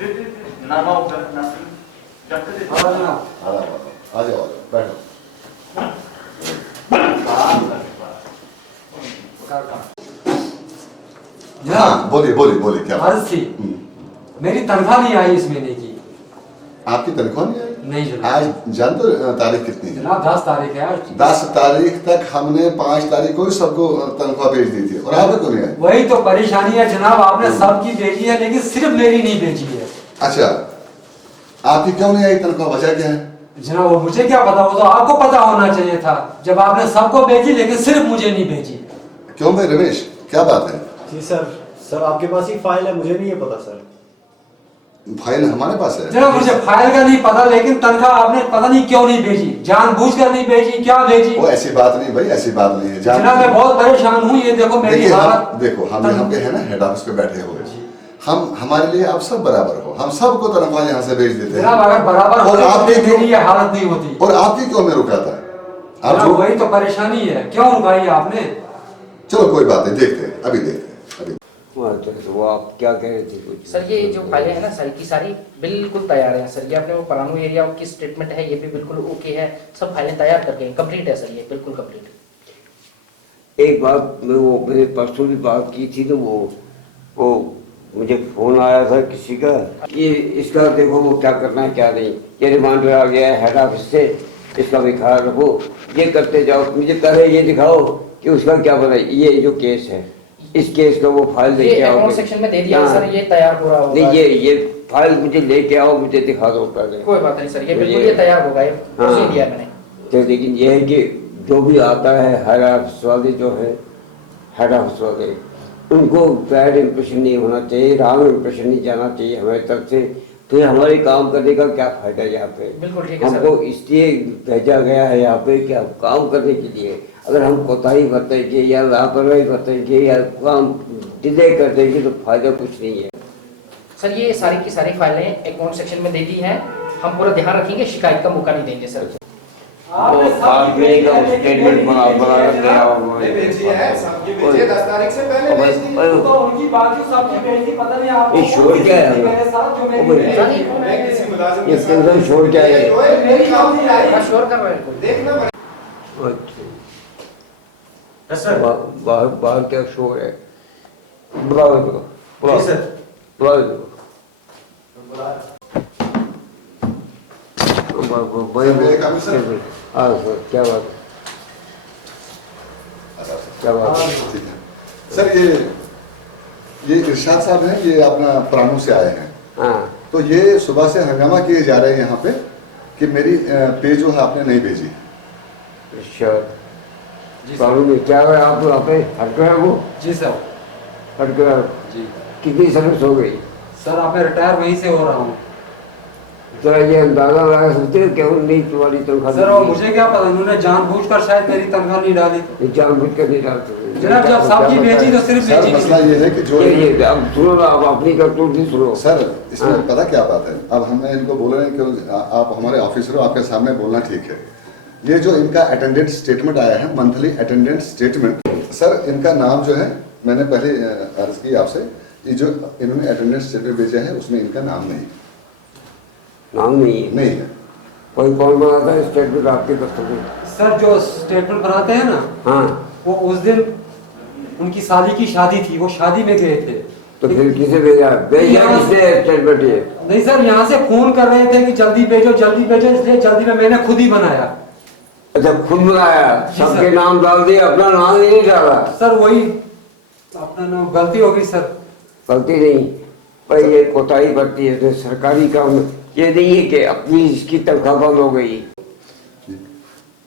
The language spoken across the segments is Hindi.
नामा होगा नासिर जाते थे आ जाओ बैठो। हाँ बोलिए बोलिए बोलिए क्या अर्ज थी। मेरी तनख्वाह नहीं आई इस महीने की। आपकी तनख्वाह नहीं आई? नहीं जनाब। आज जानते हो तारीख कितनी है? जनाब 10 तारीख है आज। 10 तारीख तक हमने 5 तारीख को ही सबको तनख्वाह भेज दी थी और आपको क्यों नहीं आई? वही तो परेशानी है जनाब, आपने सबकी भेजी है लेकिन सिर्फ मेरी नहीं भेजी है। अच्छा आपकी क्यों नहीं आई तनख्वाह, वजह क्या है? जनाब वो मुझे क्या पता, वो तो आपको पता होना चाहिए था जब आपने सबको भेजी लेकिन सिर्फ मुझे नहीं भेजी। क्यों भाई रमेश क्या बात है? जी सर आपके पास ही फाइल है, मुझे नहीं है पता सर। फाइल हमारे पास है जनाब मुझे फाइल का नहीं पता लेकिन तनख्वाह आपने पता नहीं क्यों नहीं भेजी, जानबूझकर नहीं भेजी, क्या भेजी? वो ऐसी बात नहीं भाई, ऐसी बात नहीं है। जनाब मैं बहुत परेशान हूँ, ये देखो मेरी हालत। देखो हम यहाँ पे है ना हेड ऑफिस पे बैठे हुए, हम हमारे लिए आप सब बराबर हो, हम सबको तनख्वाह यहाँ से भेज देते हैं। जनाब अगर बराबर और आपकी क्यों ये हालत नहीं होती? और आपकी क्यों मैं रुकाता है? आप जनाब वही तो परेशानी है, क्यों रुकाई आपने? चलो कोई बात नहीं, देखते हैं अभी देखते हैं अभी। तो वो आप क्या कह रहे थे कुछ? सर ये जो फाइलें हैं ना सर की सारी बिल्कुल तैयार है सर। ये अपने वो परानू एरिया की स्टेटमेंट है, ये भी बिल्कुल ओके है, सब फाइलें तैयार करके कंप्लीट है सर, ये बिल्कुल कंप्लीट। एक बात मैं वो मैंने परसों भी बात की थी तो वो मुझे फोन आया था किसी का, ये इसका देखो वो क्या करना है क्या नहीं, ये रिमांडर आ गया है हेड ऑफिस से, इसका भी ख्याल रखो, ये करते जाओ, मुझे पहले ये दिखाओ कि उसका क्या बना। ये जो केस है इस केस का वो फाइल लेके आओ, अकाउंट सेक्शन में दे दिया सर, ये तैयार हो रहा होगा। नहीं ये फाइल मुझे लेके आओ, मुझे दिखा दो पहले। कोई बात नहीं सर, ये बिल्कुल ये तैयार होगा, ये उसी दिया मैंने। तो लेकिन ये है कि जो भी आता है हेड ऑफिस वाले जो है हेड ऑफिस वाले, उनको बैड इम्प्रेशन नहीं होना चाहिए, रॉन्ग इम्प्रेशन नहीं जाना चाहिए हमारी तरफ से। तो हमारे काम करने का क्या फायदा यहाँ पे? बिल्कुल ठीक है सर। हमको इसलिए भेजा गया है यहाँ पे कि हम काम करने के लिए, अगर हम कोताही बरतेंगे या लापरवाही बरतेंगे या काम डिले कर देंगे तो फायदा कुछ नहीं है। सर ये सारी की सारी फाइलें अकाउंट सेक्शन में दे दी हैं, हम पूरा ध्यान रखेंगे, शिकायत का मौका नहीं देंगे सर। आपने सबकी भेजी है, स्टेटमेंट बना ये भेजी है, ये भेजी है 10 तारीख से पहले भेज दी। तो उनकी बाकी सबकी भेजी, पता नहीं आपको ये शोर क्या है? मेरे साथ जो मेरी मैं किसी मुलाजिम ये के साथ एकदम शोर क्या है? मेरी काम नहीं आई, मैं श्योर कर रहा हूँ इनको। देखना सर बाहर क्या शोर है? बुलाओ इनको, बुलाओ बुलाओ इनको। हाँ सर क्या बात क्या बात ठीक है सर, ये इरशाद साहब हैं, ये अपना परानू से आए हैं। हाँ तो ये सुबह से हंगामा किए जा रहे हैं यहाँ पे कि मेरी पे जो है आपने नहीं भेजी। श्योर बाबू में क्या है आप वहाँ पे हटकर वो? जी सर। हटकर जी कितनी सर्विस हो गई? सर आप मैं रिटायर वहीं से हो रहा हूँ। जरा ये अंदाजा लगा सकते हो क्यों नहीं तुम्हारी तनख्वाह? सर वो मुझे क्या पता, उन्होंने जानबूझकर शायद मेरी तनख्वाह नहीं डाली। जानबूझ कर नहीं डालते जनाब जब सबकी भेजी तो सिर्फ सर भेजी मसला ये है कि जो ये अब सुनो ना, अब अपनी करतूत भी सुनो सर इसमें पता क्या बात है, अब हमने इनको बोला नहीं कि आप हमारे ऑफिसर हो, आपके सामने बोलना ठीक है। ये जो इनका अटेंडेंस स्टेटमेंट आया है, मंथली अटेंडेंस स्टेटमेंट, सर इनका नाम जो है मैंने पहले अर्ज की आपसे, ये जो इन्होंने अटेंडेंस स्टेटमेंट भेजा है उसमें इनका नाम नहीं नहीं है। कोई कौन बनाता है स्टेटमेंट आपके दफ्तर में? सर जो स्टेटमेंट बनाते हैं ना, हाँ वो उस दिन उनकी साली की शादी थी, वो शादी में गए थे। तो फिर किसे भेजा किसने स्टेटमेंट? ये नहीं सर, यहाँ से फोन कर रहे थे कि जल्दी भेजो, इसलिए जल्दी में मैंने खुद ही बनाया। अच्छा खुद बनाया, सबके नाम डाल दिए, अपना नाम नहीं डाला? सर वही अपना नाम, गलती होगी सर। गलती नहीं भाई, ये कोताही बरती है तो सरकारी काम, ये नहीं है कि अपनी इसकी तनख्वाह बंद हो गई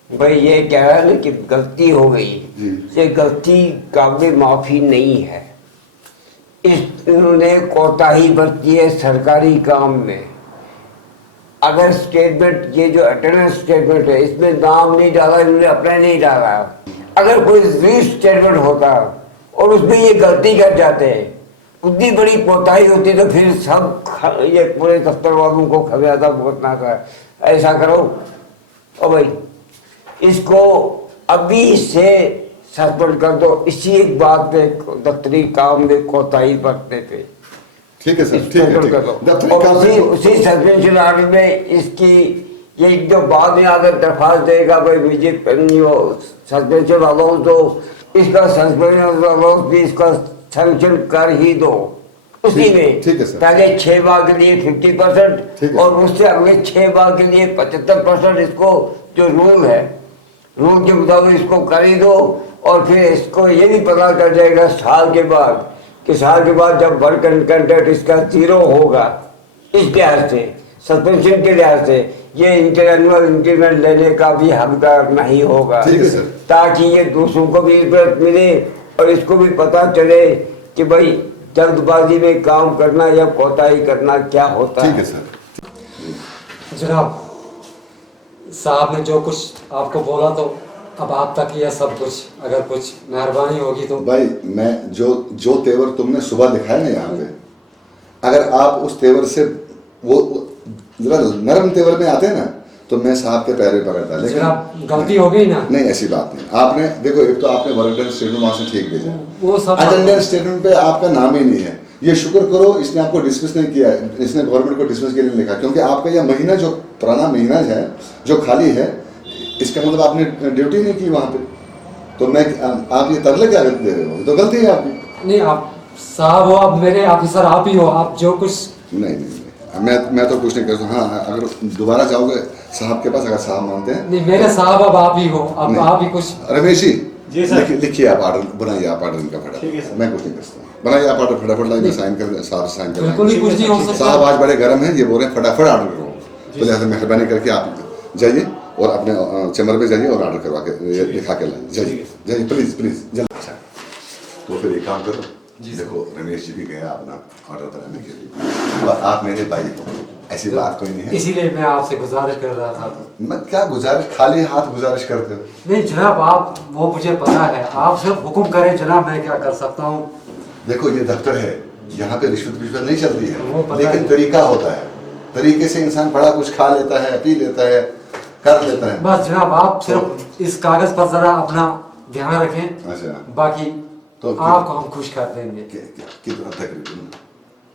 भाई, ये कह रहा है ना कि गलती हो गई, ये गलती काबिल माफी नहीं है। इन्होंने कोताही बरती है सरकारी काम में। अगर स्टेटमेंट, ये जो अटेंडेंस स्टेटमेंट है इसमें नाम नहीं डाला, इन्होंने अपना नहीं डाला। अगर कोई री स्टेटमेंट होता और उसमें ये गलती कर जाते हैं, उतनी बड़ी कोताही होती तो फिर सब ये पूरे दफ्तर वालों को खमियाजा भुगतना था। ऐसा करो ओ भाई, इसको अभी से सस्पेंड कर दो, इसी एक बात पे दफ्तरी काम में कोताही बरतने पे। ठीक है सर, इस ठीक है, टोटल ठीक है। कर दो। दफ्तरी और कागज को- उसी सस्पेंशन ऑर्डर में इसकी ये जो बाद में आकर दरख्वास्त देगा भाई मुझे सस्पेंशन अलाउंस दो, इसका सस्पेंशन अलाउंस भी इसका सैंक्शन कर ही दो उसी में। ठीक है सर। पहले 6 माह के लिए 50% ठीक है। और उससे अगले 6 माह के लिए 75% इसको जो रूल है, रूल के मुताबिक इसको कर ही दो। और फिर इसको ये भी पता कर जाएगा साल के बाद कि साल के बाद जब वर्क कंट्रैक्ट इसका 0 होगा, इस लिहाज से सस्पेंशन के लिहाज से ये इंटरनल इंक्रीमेंट लेने का भी हकदार नहीं होगा। ठीक है सर। ताकि ये दूसरों को भी इज्जत मिले और इसको भी पता चले कि भाई जल्दबाजी में काम करना या कोताही करना क्या होता ठीक है। है सर। जनाब, साहब ने जो कुछ आपको बोला तो अब आप तक ये सब कुछ, अगर कुछ मेहरबानी होगी तो। भाई मैं जो तेवर तुमने सुबह दिखाया ना यहाँ पे, अगर आप उस तेवर से वो जरा नरम तेवर में आते ना तो मैं साहब के पैर में पकड़ता, लेकिन जनाब गलती हो गई ना। नहीं, ऐसी बात नहीं। आपने देखो, एक तो आपने वर्क स्टेटमेंट वहां से ठीक भेजा, वो सब अटेंडेंस स्टेटमेंट पे आपका नाम ही नहीं है। ये शुक्र करो इसने आपको डिसमिस नहीं किया, इसने गवर्नमेंट को डिसमिस के लिए लिखा, क्योंकि आपका यह महीना जो पुराना महीना है जो खाली है, इसका मतलब आपने ड्यूटी नहीं की वहां पे। तो मैं आप ये तरले क्या दे रहे हो, ये तो गलती है आपकी। नहीं, आप साहब हो, आप मेरे ऑफिसर आप ही हो, आप जो कुछ। नहीं, मैं तो कुछ नहीं कर सकता। हाँ, अगर दोबारा जाओगे साहब के पास, अगर साहब मानते हैं। नहीं, मेरे साहब अब आप ही हो, अब नहीं। आप ही कुछ। रमेश जी जी सर। लिखिए आप ऑर्डर, बनाइए आप ऑर्डर इनका ठीक है सर। फटाफट। मैं कुछ नहीं कर सकता, बनाइए आप ऑर्डर फटाफट, लाइए साइन कर, साहब साइन कर। बिल्कुल ही कुछ नहीं हो सकता। साहब आज बड़े गर्म हैं, ये बोल रहे हैं फटाफट ऑर्डर करो, तो लिहाजा मेहरबानी करके आप जाइए और अपने चैम्बर में जाइए और ऑर्डर करवा के लिखा के लाइए। जाइए जाइए, प्लीज प्लीज जल्दी। अच्छा, तो फिर एक काम करो, देखो रमेश जी भी गया अपना ऑर्डर बनाने के लिए, और आप मेरे भाई हो, ऐसी बात कोई नहीं है। इसीलिए मैं आपसे गुजारिश कर रहा था। मैं क्या गुजारिश, खाली हाथ गुजारिश करते हो? नहीं जनाब, आप वो मुझे पता है, आप सिर्फ हुक्म करें जनाब, मैं क्या कर सकता हूँ। देखो ये दफ्तर है, यहाँ पे रिश्वत नहीं चलती वो है, पता लेकिन है। तरीका होता है, तरीके से इंसान बड़ा कुछ खा लेता है, पी लेता है, कर लेता है। बस जनाब, आप सिर्फ इस कागज पर जरा अपना ध्यान रखें, अच्छा, बाकी तो आपको हम खुश कर देंगे। कितना तकरीबन?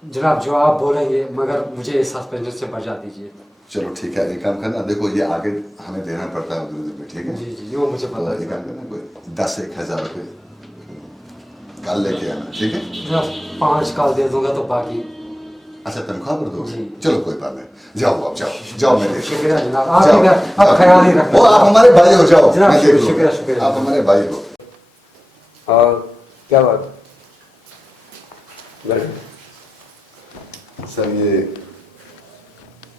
जनाब जो आप बोलेंगे, मगर मुझे इस सस्पेंशन से बचा दीजिए। चलो ठीक है, एक काम करना, देखो ये आगे हमें देना पड़ता है उधर में, ठीक है? जी जी, वो मुझे तो पता एक है। काम करना, कोई 10 से 1,000 रुपये कल लेके आना, ठीक है? जनाब 5 कॉल दे दूंगा तो बाकी। अच्छा, तनख्वाह पर दो? जी। चलो कोई बात नहीं, जाओ आप, जाओ मैं देख लूँ। शुक्रिया जनाब, आप जाओ, भी आप ख्याल ही रखना। वो आप हमारे भाई हो, जाओ जनाब, मैं देख लूँ। शुक्रिया, शुक्रिया। आप हमारे भाई हो। और क्या बात बोले? सर ये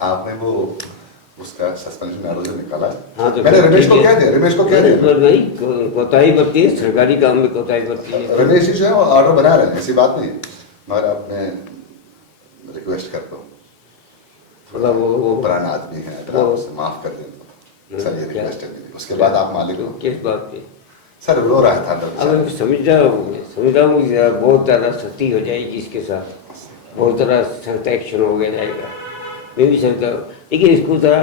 आपने वो उसका सस्पेंशन ऑर्डर जो निकाला, हाँ, तो मैंने रमेश को ठीक है। कह दिया, रमेश को कह दिया। पर नहीं, कोताही बरती है, सरकारी काम में कोताही बरती है। रमेश जी जो है वो ऑर्डर बना रहे हैं, ऐसी बात नहीं, मगर अब मैं रिक्वेस्ट करता हूँ, थोड़ा वो पुराना आदमी है, तो आप उसे माफ कर दें सर, ये क्या? रिक्वेस्ट है मेरी। उसके बाद आप मालिक हो। किस बात पे? सर रो रहा था अब अंदर। मैं समझ रहा हूँ कि बहुत ज़्यादा सख्ती हो जाएगी इसके साथ, बहुत ज़्यादा सख्त एक्शन हो गया जाएगा। मैं भी समझता हूँ, लेकिन इसको ज़रा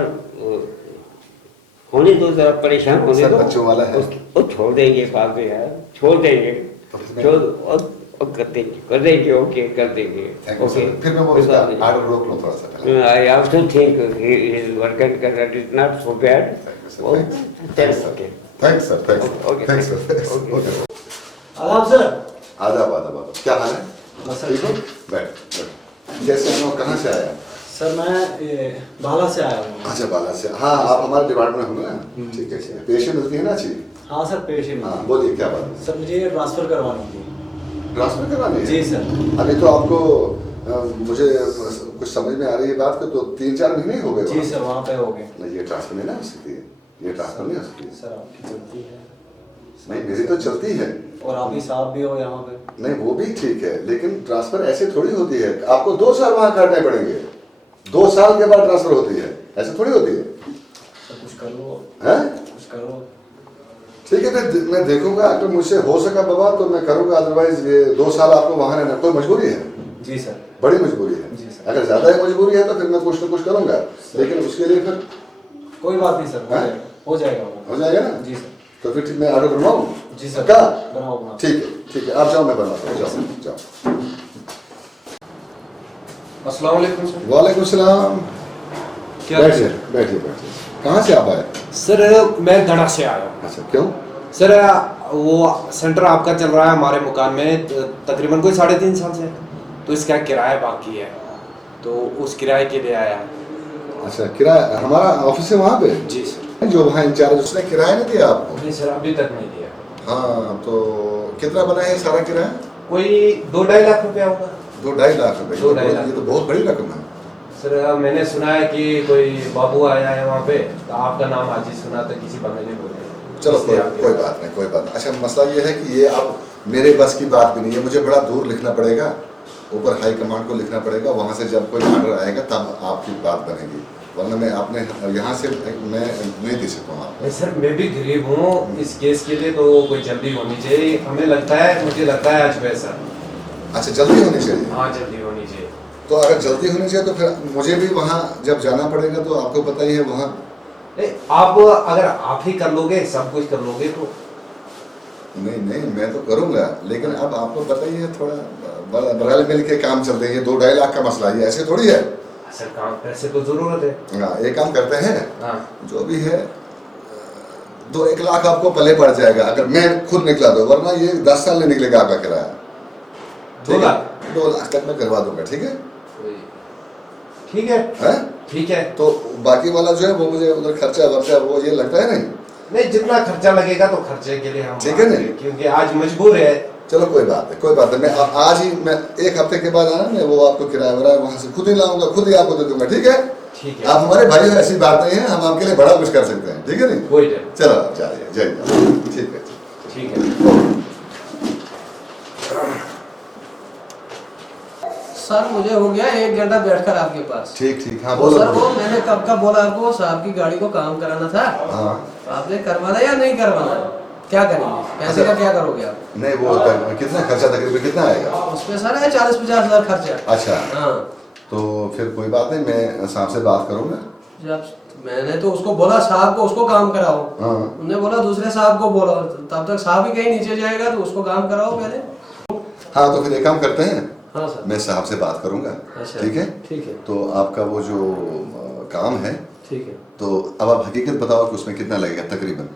होने दो, ज़रा परेशान होने सर, दो। बच्चों वाला है। वो छोड़ देंगे बाद में यार, छोड़ देंगे, छोड़ और कर देंगे, ओके कर देंगे। Thank you, sir. ओके, फिर मैं वो कोई उसका बात नहीं। ऑर्डर रोक लूँ थोड़ा सा पहले। I also think his work and conduct is not so bad. Thank you, sir. Oh, Thanks. that's okay. Thanks sir, thanks Okay. Thanks sir, Okay. Okay. आदाब सर। आदाब आदाब आदाब, क्या हाल है? बस सर, ठीक हो? बैठ। कैसे हैं लोग, कहाँ से आया? सर मैं बाला से आया हूँ। अच्छा, बाला से। हाँ, आप हमारे डिपार्टमेंट में होंगे ना? ठीक है, ठीक है। पेशे मिलती है ना अच्छी? हाँ सर, पेश है। हाँ, बोलिए क्या बात है? सर मुझे ये ट्रांसफर करवानी थी। ट्रांसफर करवानी है? जी सर। अभी तो आपको मुझे कुछ समझ में आ रही है बात को, तो 3-4 महीने ही हो गए जी वहाँ। सर, वहाँ पे हो गए। नहीं, ये ट्रांसफर नहीं ना हो सकती है, ये ट्रांसफर नहीं हो सकती है। सर आपकी चलती है। नहीं, मेरी तो चलती है। और आप ही साहब भी हो यहाँ पे। नहीं, वो भी ठीक है, लेकिन ट्रांसफर ऐसे थोड़ी होती है, आपको 2 साल वहाँ काटने पड़ेंगे, 2 साल के बाद ट्रांसफर होती है, ऐसे थोड़ी होती है। सर कुछ कर लो, हैं? कुछ करो। ठीक है, मैं देखूंगा, अगर मुझसे हो सका बाबा तो मैं करूंगा, अदरवाइज ये 2 साल आपको वहाँ रहना कोई मजबूरी है? जी सर। बड़ी मजबूरी जी है। सर। अगर ज्यादा ही मजबूरी है तो फिर मैं कुछ ना कुछ करूंगा, लेकिन उसके लिए फिर कोई बात नहीं सर, हैं? हो जाएगा वो। हो जाएगा ना? जी सर। तो फिर ठीक, मैं ऑर्डर बनवाऊँ? जी सर। क्या? बनाओ बनाओ। ठीक है, ठीक है, आप जाओ, मैं बनवाता हूँ, जाओ जाओ। अस्सलाम वालेकुम सर। वालेकुम सलाम। क्या बैठिए बैठिए बैठिए। कहाँ से आप आए? सर मैं गढ़ा से आया हूँ। अच्छा, क्यों? सर वो सेंटर आपका चल रहा है हमारे मकान में तकरीबन कोई 3.5 साल से, तो इसका किराया बाकी है, तो उस किराए के लिए आया। अच्छा, किराया हमारा ऑफिस है वहाँ पे? जी सर। जो वहाँ इंचार्ज उसने किराया नहीं दिया आपको? नहीं सर, अभी तक नहीं दिया। हाँ, तो कितना बना है सारा किराया? कोई 2-2.5 लाख रुपया होगा। 2-2.5 लाख रुपए? 2-2.5 लाख। ये तो बहुत बड़ी रकम है। सर मैंने सुना है कि कोई बाबू आया है वहाँ पे, तो आपका नाम आज ही सुना था, किसी बंदे ने बोला। चलो कोई बात नहीं, कोई बात नहीं। अच्छा, मसला ये है कि ये अब मेरे बस की बात भी नहीं है, मुझे बड़ा दूर लिखना पड़ेगा, ऊपर हाई कमांड को लिखना पड़ेगा, वहाँ से जब कोई ऑर्डर आएगा तब आपकी बात बनेगी, वरना मैं आपने यहाँ से मैं नहीं दे सकता हूँ आपको। सर मैं भी गरीब हूँ, इस केस के लिए तो कोई जल्दी होनी चाहिए, हमें लगता है, मुझे लगता है आज पैसा। अच्छा, जल्दी होनी चाहिए? हाँ जल्दी होनी चाहिए। तो अगर जल्दी होनी चाहिए तो फिर मुझे भी वहाँ जब जाना पड़ेगा, तो आपको पता ही है वहाँ। आप अगर आप ही कर लोगे, सब कुछ कर लोगे तो। नहीं नहीं, मैं तो करूँगा, लेकिन अब आपको पता ही है थोड़ा बराल मिल के काम चलते हैं, ये 2-2.5 लाख का मसला है, ऐसे थोड़ी है। सर काम पैसे तो जरूरत है। हाँ, एक काम करते हैं, हाँ जो भी है 2-1 लाख आपको पले पड़ जाएगा अगर मैं खुद निकला दो, वरना ये 10 साल नहीं निकलेगा आपका किराया। 2 लाख? 2 लाख तक मैं करवा दूंगा, ठीक है? ठीक है। हैं? ठीक है। तो बाकी वाला जो है वो मुझे उधर खर्चा वर्चा वो ये लगता है नहीं? नहीं, जितना खर्चा लगेगा तो खर्चे के लिए हम ठीक है नहीं? क्योंकि आज मजबूर है। चलो कोई बात है, कोई बात है। मैं आज ही, मैं 1 हफ्ते के बाद आना, मैं वो आपको किराया वराया वहाँ से खुद ही लाऊंगा, खुद ही आपको दे दूंगा, ठीक है? ठीक है। आप हमारे भाई हो, ऐसी बात नहीं है, हम आपके लिए बड़ा कुछ कर सकते हैं, ठीक है नहीं? कोई नहीं। चलो आप जाइए, जय। ठीक है। ठीक है। सर मुझे हो गया 1 घंटा बैठकर आपके पास। ठीक ठीक, हाँ वो बोलो। सर वो मैंने कब का बोला आपको, साहब की गाड़ी को काम कराना था। हाँ, आपने करवाना या नहीं करवाना? क्या करेंगे? पैसे का क्या करोगे आप? नहीं वो कितना खर्चा तकरीबन कितना आएगा? उसमें सर है 40-50 हज़ार खर्चा। अच्छा, हाँ, तो फिर कोई बात नहीं, मैं साहब से बात करूंगा। जब मैंने तो उसको बोला साहब को उसको काम कराओ, हाँ उन्होंने बोला दूसरे साहब को बोलो, तब तक साहब ही कहीं नीचे जाएगा तो उसको काम कराओ पहले। हाँ, तो फिर एक काम करते हैं, हाँ सर। मैं साहब से बात करूंगा। अच्छा, ठीक है? ठीक है, तो आपका वो जो काम है, ठीक है। तो अब आप हकीकत बताओ कि उसमें कितना लगेगा तकरीबन?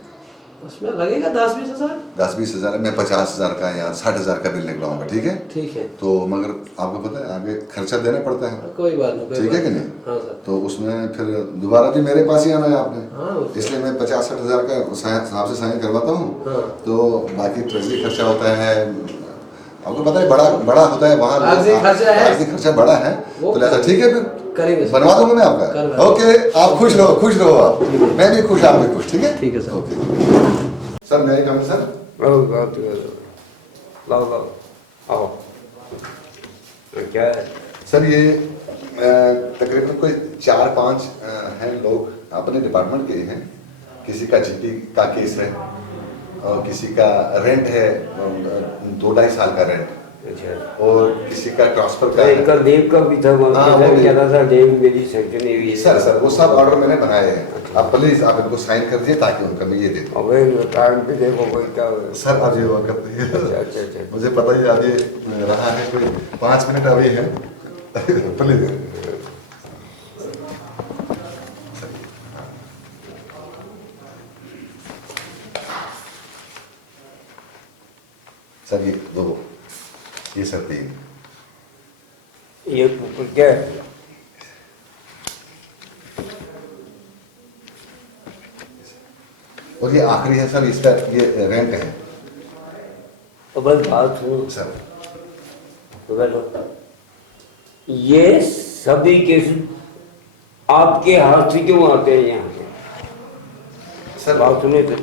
उसमें लगेगा 10-20 हज़ार। 10-20 हज़ार? मैं 50 हज़ार का या 60 हज़ार का बिल निकलाऊंगा, ठीक है? ठीक है, तो मगर आपको पता है आगे खर्चा देना पड़ता है, कोई बात नहीं, कोई ठीक है बात कि नहीं। नहीं? हाँ सर। तो उसमें फिर दोबारा भी मेरे पास ही आना है आपने, हाँ, वो तो- इसलिए मैं 50-60 हज़ार का साहब से साइन करवाता हूँ। हाँ। तो बाकी ट्रेजरी खर्चा होता है, आपको पता है बड़ा होता है वहाँ, कागजी खर्चा है। कागजी खर्चा बड़ा है, वो तो लिहाजा ठीक है, फिर करेंगे सर। बनवा दूंगा मैं आपका। करवा। ओके, आप खुश रहो आप, मैं भी खुश, आप भी खुश, ठीक है? ठीक है सर। ओके सर, मैं कम सर। लाओ लाओ आओ। क्या है? सर ये तकरीबन कोई 4-5 हैं लोग अपने डिपार्टमेंट के ही हैं, किसी का जीपी का केस है और किसी का रेंट है 2-2.5 साल का रेंट, अच्छा, और किसी का ट्रांसफर का है। इनका देव का भी था, हाँ, वो भी। क्या था देव मेरी सेक्शन हुई है। सर वो सब ऑर्डर मैंने बनाए हैं, आप प्लीज आप इनको साइन कर दीजिए ताकि उनका मैं ये दे दूँ। अबे टाइम पे देखो कोई क्या। सर अब ये वक्त नहीं है, अच्छा अच्छा। मुझे पता ही अभी रहा है कोई 5 मिनट अभी है, प्लीज। सर ये 2, ये सर 3। ये क्या है? और ये आखिरी है सर, इसका ये रेंट है तो बस बात सुनो सर। तो बैठो। ये सभी केस आपके हाथ से क्यों आते हैं यहाँ पे? सर बात सुने तो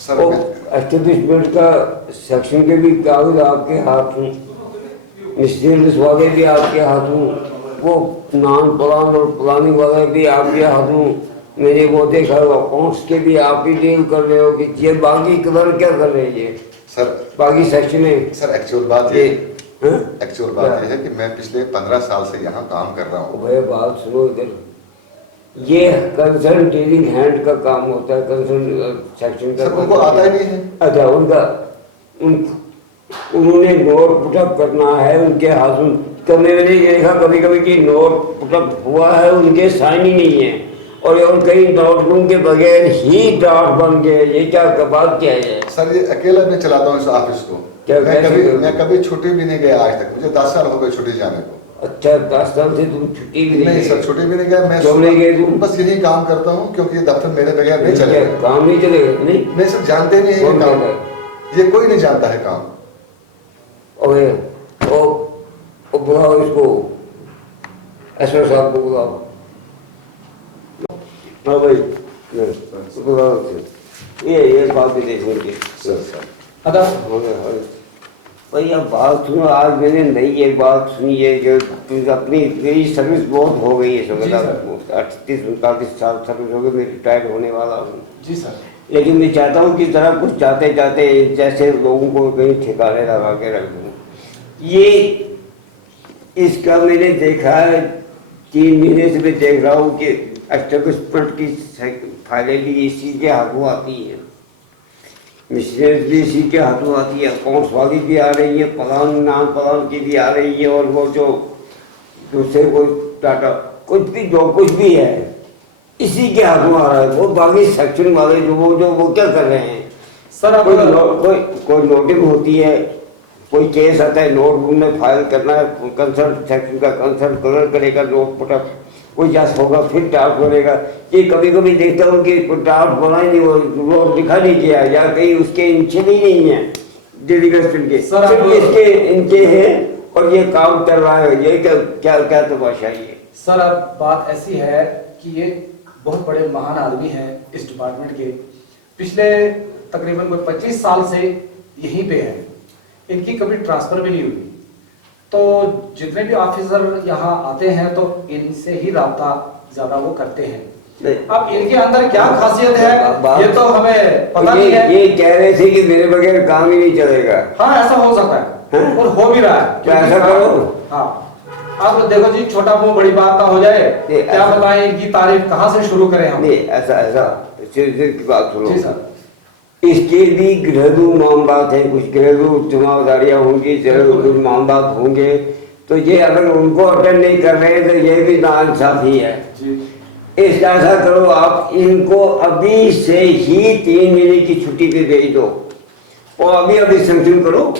सर एस्टेब्लिशमेंट का सेक्शन के भी कागज आपके हाथ में, मिस्टेरियस वाले भी आपके हाथ में, वो नॉन प्लान और प्लानिंग वाले भी आपके हाथ में। मैंने वो देखा, अकाउंट्स के भी आप ही डील कर रहे हो कि ये बाकी कलर क्या कर रहे हैं ये सर बाकी सेक्शन में। सर एक्चुअल बात ये ये है कि मैं पिछले 15 साल से यहाँ काम कर रहा हूँ। भाई बात सुनो इधर, ये कंसर्न डीलिंग हैंड का काम होता है, कंसर्न सेक्शन का। सर उनको आता ही नहीं है। अच्छा, उन्होंने नोट पुटअप करना है, उनके हाथ में तो मैंने ये देखा कभी कभी कि नोट मतलब हुआ है उनके साइन ही नहीं है और कई नोटबुक के बगैर ही ड्राफ्ट बन गए। ये क्या बात क्या है? सर ये अकेला मैं चलाता हूँ इस ऑफिस को। क्या मैं कभी छुट्टी भी नहीं गया आज तक। मुझे 10 साल हो गए छुट्टी जाने को। अच्छा 10 साल से तुम छुट्टी भी नहीं सर, छुट्टी भी नहीं गया मैं। क्यों नहीं गए तुम? बस यही काम करता हूँ क्योंकि ये दफ्तर मेरे बगैर नहीं चलेगा। काम नहीं चलेगा? नहीं सर, जानते नहीं है ये काम, ये कोई नहीं जानता है काम। ओ बुलाओ इसको, एसओ साहब को बुलाओ। हाँ भाई बुलाओ, ये बात भी देखने की। अदा भाई अब बात सुनो, आज मैंने नई एक बात सुनी है जो अपनी मेरी सर्विस बहुत हो गई है, समझ 38-39 साल सर्विस हो गई, मैं रिटायर होने वाला हूँ। जी सर। लेकिन मैं चाहता हूँ कि तरह कुछ जाते जाते जैसे लोगों को कहीं ठिकाने लगा के रख दूँ। ये इसका मैंने देखा है 3 महीने से मैं देख रहा हूँ कि एस्टेब्लिशमेंट की फाइलें भी इसी के हाथों आती है, मिशनरीज भी इसी के हाथों आती है, अकाउंट्स वाली भी आ रही है, प्लान नाम प्लान की भी आ रही है, और वो जो दूसरे कोई टाटा कुछ भी जो कुछ भी है इसी के हाथों आ रहा है। वो बाकी सेक्शन वाले जो वो क्या कर रहे हैं सर? कोई नोटिंग होती है, कोई केस आता है, नोटबुक में फाइल करना है, कंसर्न सेक्शन का कंसर्न कलर करेगा, नोट पुटअप कोई जस होगा, फिर ड्राफ्ट बनेगा। ये कभी कभी देखता हूँ कि ड्राफ्ट बना ही नहीं, वो लिखा नहीं गया या कहीं उसके इनिशियल ही नहीं है डेलीगेशन के, सिर्फ इसके इनके हैं और ये काम कर रहा है। ये क्या तमाशा है? सर अब बात ऐसी है कि ये बहुत बड़े महान आदमी हैं इस डिपार्टमेंट के, पिछले तकरीबन कोई 25 साल से यहीं पे हैं, इनकी कभी ट्रांसफर भी नहीं हुई। तो जितने भी ऑफिसर यहाँ आते हैं तो इनसे ही राब्ता ज्यादा वो करते हैं। अब इनके अंदर क्या खासियत है ये तो हमें पता नहीं है। ये कह रहे थे कि मेरे बगैर काम ही नहीं चलेगा। हाँ ऐसा हो सकता है और हो भी रहा है। क्या ऐसा करो? हाँ अब देखो जी, छोटा मुंह बड़ी बात ना हो जाए, क्या बताएं इनकी तारीफ कहाँ से शुरू करें हम? नहीं ऐसा की बात सुनो। जी सर। इसके भी घरेलू मामलात है, कुछ घरेलू जिम्मेदारियां होंगी, घरेलू मामलात होंगे, तो ये अगर उनको अटेंड नहीं कर रहे तो ये भी नाइंसाफी है। इसका ऐसा करो, आप इनको अभी से ही 3 महीने की छुट्टी पे भेज दो और अभी सेंक्शन करो,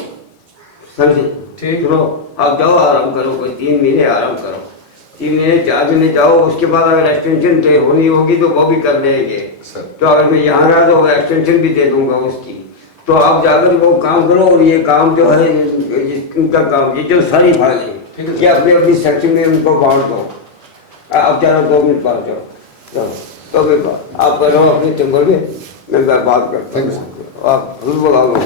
समझे? ठीक करो, आप जाओ आराम करो, कोई 3 महीने आराम करो, 3 महीने 4 महीने जाओ, उसके बाद अगर एक्सटेंशन तय होनी होगी तो वो भी कर लेंगे। तो अगर मैं यहाँ रहा तो एक्सटेंशन भी दे दूंगा उसकी। तो आप जाकर वो काम करो और ये काम जो है इनका काम, ये जो सारी फाइलें ये अपने अपनी सेक्शन में उनको बांट दो। आप जरा 2 मिनट बाद जाओ, चलो 2 मिनट बाद आप करो अपने चंबर में, मैं बात करता हूँ, आप खुद बुलाओ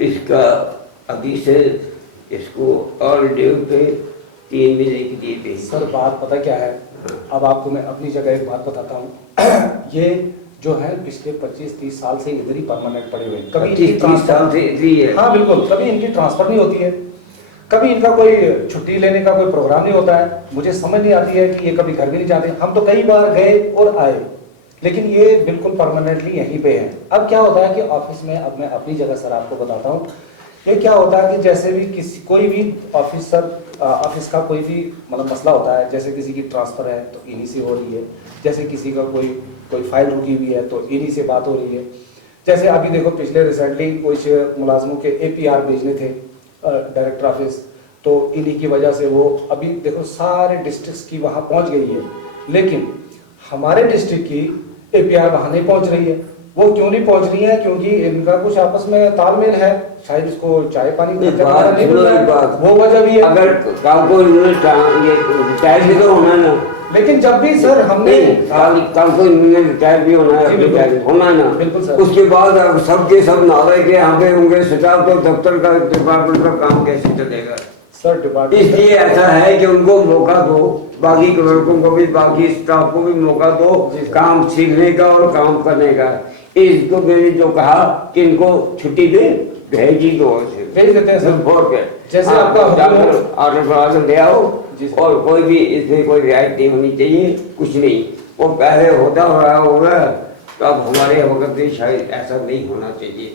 इसका। अभी से इसको और ड्यू पे 3 महीने की दी थी। सर बात पता क्या है, अब आपको मैं अपनी जगह एक बात बताता हूँ। ये जो है पिछले 25-30 साल से इधर ही परमानेंट पड़े हुए हैं, कभी 30 साल से इधर ही है। हाँ बिल्कुल, कभी इनकी ट्रांसफर नहीं होती है, कभी इनका कोई छुट्टी लेने का कोई प्रोग्राम नहीं होता है। मुझे समझ नहीं आती है कि ये कभी घर भी नहीं जाते। हम तो कई बार गए और आए, लेकिन ये बिल्कुल परमानेंटली यहीं पे हैं। अब क्या होता है कि ऑफिस में, अब मैं अपनी जगह सर आपको बताता हूँ, ये क्या होता है कि जैसे भी कोई भी ऑफिस का कोई भी मतलब मसला होता है, जैसे किसी की ट्रांसफर है तो इन्हीं से हो रही है, जैसे किसी का कोई फाइल रुकी हुई है तो इन्हीं से बात हो रही है। जैसे अभी देखो पिछले रिसेंटली कुछ मुलाजमों के APR भेजने थे डायरेक्टर ऑफिस, तो इन्हीं की वजह से वो अभी देखो सारे डिस्ट्रिक्ट्स की वहाँ पहुँच गई है, लेकिन हमारे डिस्ट्रिक्ट की APR वहाँ नहीं पहुँच रही है। वो क्यों नहीं पहुँच रही है? क्योंकि इनका कुछ आपस में तालमेल है, शायद इसको चाय पानी नहीं मिल रहा है, वो वजह भी है। अगर काम को रिटायर भी तो होना ना, लेकिन जब भी सर हमने काम को रिटायर भी होना है, होना ना, बिल्कुल सर। उसके बाद सबके सब नारे के यहाँ पे होंगे, स्टाफ तो दफ्तर का डिपार्टमेंट का काम कैसे चलेगा सर? डिपार्टमेंट इसलिए ऐसा है कि उनको मौका दो, बाकी क्लर्कों को भी, बाकी स्टाफ को भी मौका दो काम सीखने का और काम करने का। इसको मैंने जो कहा कि इनको छुट्टी दे भेज ही दो, भेज देते हैं सर, जैसे आपका ऑर्डर ले आओ, और कोई भी इसमें कोई रियायत नहीं होनी चाहिए, कुछ नहीं। वो पहले होता रहा होगा, तो अब हमारे वक्त में शायद ऐसा नहीं होना चाहिए।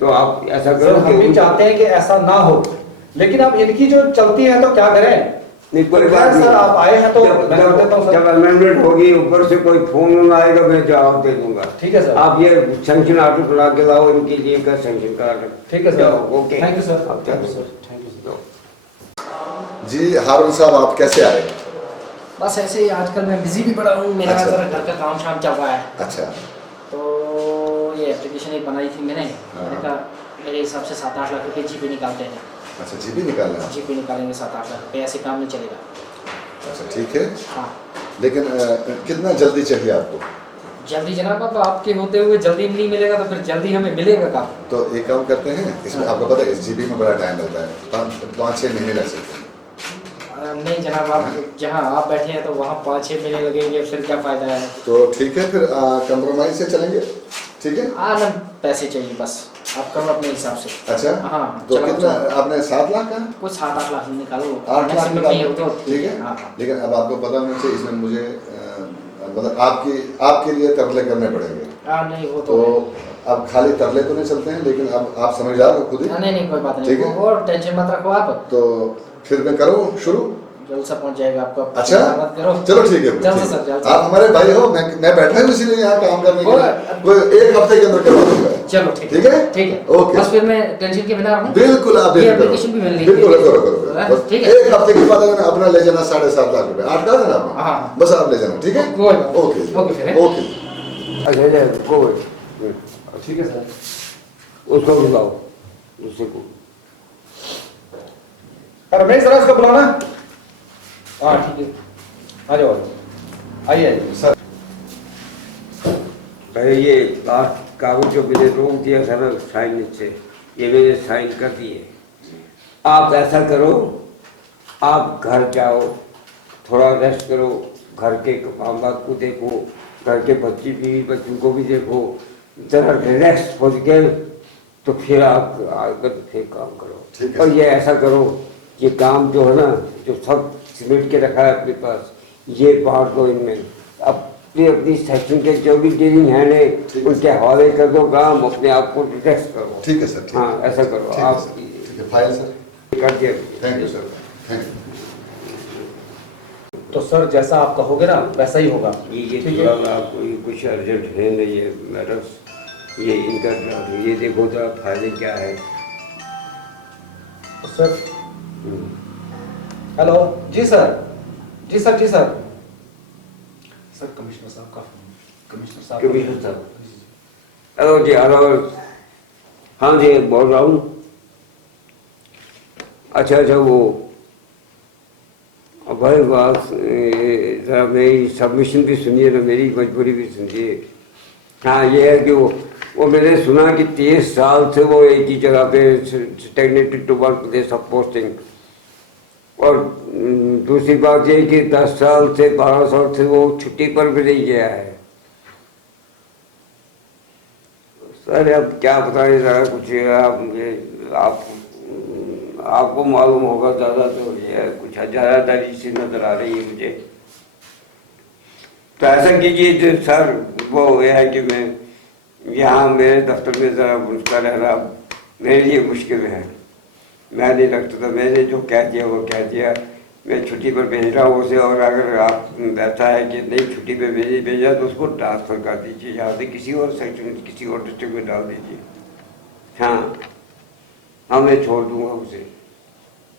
तो आप ऐसा करो। हम भी चाहते हैं कि ऐसा ना हो, लेकिन अब इनकी जो चलती है तो क्या करें। नहीं कोई तो बात खैर नहीं सर आप आए हैं तो जब मैं कर देता हूँ जब सर। अमेंडमेंट होगी ऊपर से कोई फोन आएगा मैं जवाब दे दूंगा। ठीक है सर। आप ये सैंक्शन आर्डर बना के लाओ इनके लिए का सैंक्शन का आर्डर। ठीक है sir. Okay thank you sir. आप थैंक यू चलो। सर। Thank you sir. जी हारून साहब, आप कैसे आए? बस ऐसे ही आजकल मैं बिजी भी पड़ा हूँ, मेरा अच्छा। जरा घर का काम शाम चल रहा है। अच्छा, तो ये एप्लीकेशन एक बनाई थी मैंने हाँ। मैंने कहा मेरे हिसाब से 7-8 लाख रुपए जीपे निकालते हैं। अच्छा जीपी निकालना है। जीपे निकालेंगे 7-8 लाख रुपए, ऐसे काम नहीं चलेगा। अच्छा ठीक है, हाँ लेकिन कितना जल्दी चाहिए आपको? जल्दी जनाब, अब आपके होते हुए जल्दी नहीं मिलेगा तो फिर जल्दी हमें मिलेगा काम। तो एक काम करते हैं, इसमें आपको पता है SGB में बड़ा टाइम लगता है, 5-6 महीने लग सकते हैं। नहीं जनाब, आप जहाँ आप बैठे हैं तो वहाँ 5-6 महीने लगेंगे, फिर क्या फ़ायदा है। तो ठीक है, फिर कंप्रोमाइज से चलेंगे, ठीक है? हाँ ना, पैसे चाहिए बस, आप करो अपने हिसाब से। अच्छा, हाँ, तो चलो, कितना चलो। आपने 7 लाख का? कुछ 7-8 लाख निकालो, 8 लाख मैक्सिमम में ये हो तो ठीक है। हाँ हाँ। लेकिन अब आपको पता होना चाहिए, इसमें मुझे मतलब आपके लिए तरले करने पड़ेंगे। हाँ नहीं वो तो तो अब खाली तरले तो नहीं चलते हैं, लेकिन अब आप समझदार हो खुद ही। नहीं नहीं कोई बात नहीं, ठीक है। वो और टेंशन मत रखो आप, तो फिर मैं करूँ शुरू? जल्द से पहुँच जाएगा आपको। अच्छा, मत करो, चलो ठीक है, जल्द ठीक से है। जल्द से। आप हमारे भाई हो, मैं बैठा हूँ इसीलिए यहाँ काम करने के वो- लिए। कोई 1 हफ्ते के अंदर करवा दूंगा। चलो ठीक है? ठीक है, ओके। बस फिर मैं टेंशन के बिना रहूँ। बिल्कुल आप ये बिल्कुल एप्लीकेशन भी मिल रही बिल्कुल है। करो हाँ, बस ठीक है। 1 हफ्ते के बाद अगर अपना ले जाना 7.5 लाख रुपए, 8 का देना आपने? हाँ। बस आप ले जाना, ठीक है? कोई बात नहीं। ओके ओके फिर, हैं? ओके। अच्छा अच्छा कोई ठीक है सर। उसको बुलाओ उसी को। रमेश जरा इसको बुलाना। हाँ ठीक है, आ जाओ आइए आइए। सर भाई ये लास्ट कागज जो मैंने रोक दिया था ना साइन से, ये मैंने साइन कर दिए। आप ऐसा करो, आप घर जाओ, थोड़ा रेस्ट करो, घर के काम बात को देखो, घर के बच्ची बीवी बच्चों को भी देखो, जरा रिलैक्स हो गए तो फिर आप आकर फिर काम करो। ठीक है। और ये ऐसा करो, ये काम जो है ना, जो सब सिमट के रखा है अपने पास, ये बांट दो इनमें। अपनी अपनी सेक्शन के जो भी डीलिंग हैंड है ठीक है। उनके हवाले कर दो काम, अपने आप को रिलैक्स करो। ठीक है सर, ठीक है। हाँ ऐसा करो ठीक है आप। सर, ठीक है। फाइल सर, कर दिया। Thank you sir, thank you. तो सर जैसा आप कहोगे ना वैसा ही होगा। ये ठीक थोड़ा है। आपको ये कुछ अर्जेंट है ना, ये मैटर्स, ये इनका ये देखो तो आप फायदे क्या है। तो सर हेलो जी सर, जी सर, जी सर। सर कमिश्नर साहब का फोन, कमिश्नर साहब। कमिश्नर साहब, हेलो जी, हेलो। हाँ जी बोल रहा हूँ। अच्छा अच्छा वो भाई बात ज़रा मेरी सबमिशन भी सुनिए ना, मेरी मजबूरी भी सुनिए। हाँ ये है कि वो मैंने सुना कि 30 साल से वो एक ही जगह पे stagnated to one place of posting, और दूसरी बात ये कि 10 साल से 12 साल से वो छुट्टी पर भी नहीं गया है। सर अब क्या बताएं, ज़रा कुछ आपको मालूम होगा ज़्यादा, तो ये कुछ ज़्यादादारी से नज़र आ रही है मुझे। तो ऐसा कीजिए जो सर, वो ये है कि मैं यहाँ मेरे दफ्तर में ज़रा उसका रहना मेरे लिए मुश्किल है। मैं नहीं लगता था, मैंने जो कह दिया वो कह दिया। मैं छुट्टी पर भेज रहा हूँ उसे, और अगर आप ऐसा है कि नहीं छुट्टी पर भेजा तो उसको ट्रांसफ़र कर दीजिए यहाँ से, किसी और सेक्शन किसी और डिस्ट्रिक्ट में डाल दीजिए। हाँ हाँ मैं छोड़ दूँगा उसे,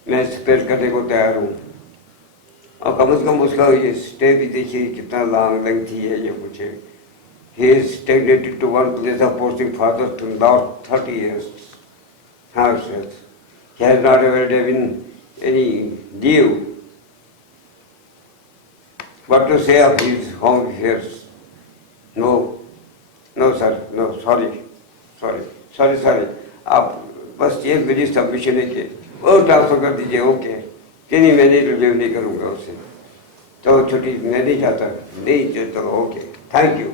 मैं स्पेयर करने को तैयार हूँ। और कम से कम उसका ये स्टे भी देखिए कितना लॉन्ग लेंथी है ये कुछ है। He is stagnated to one place of posting for the last 30 years. How says he has not ever given any leave. What to say of his home affairs? No, no sir, no, sorry. आप बस ये मेरी सबमिशन है कि वो ट्रांसफर कर दीजिए। ओके कि नहीं, मैं नहीं रिलीव नहीं करूँगा उससे, तो छुट्टी मैं नहीं चाहता, नहीं चलो okay, thank you,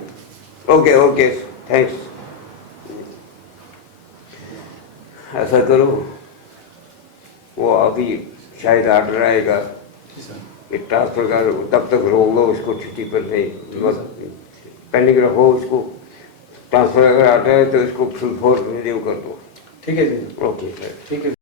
okay thanks. ऐसा करो, वो अभी शायद ऑर्डर आएगा ट्रांसफर का, तब तक रोक लो उसको, छुट्टी पर नहीं पेंडिंग रखो उसको। ट्रांसफर अगर आता है तो इसको फुल फोर्स रिलीव कर दो। ठीक है जी। ओके सर, ठीक है।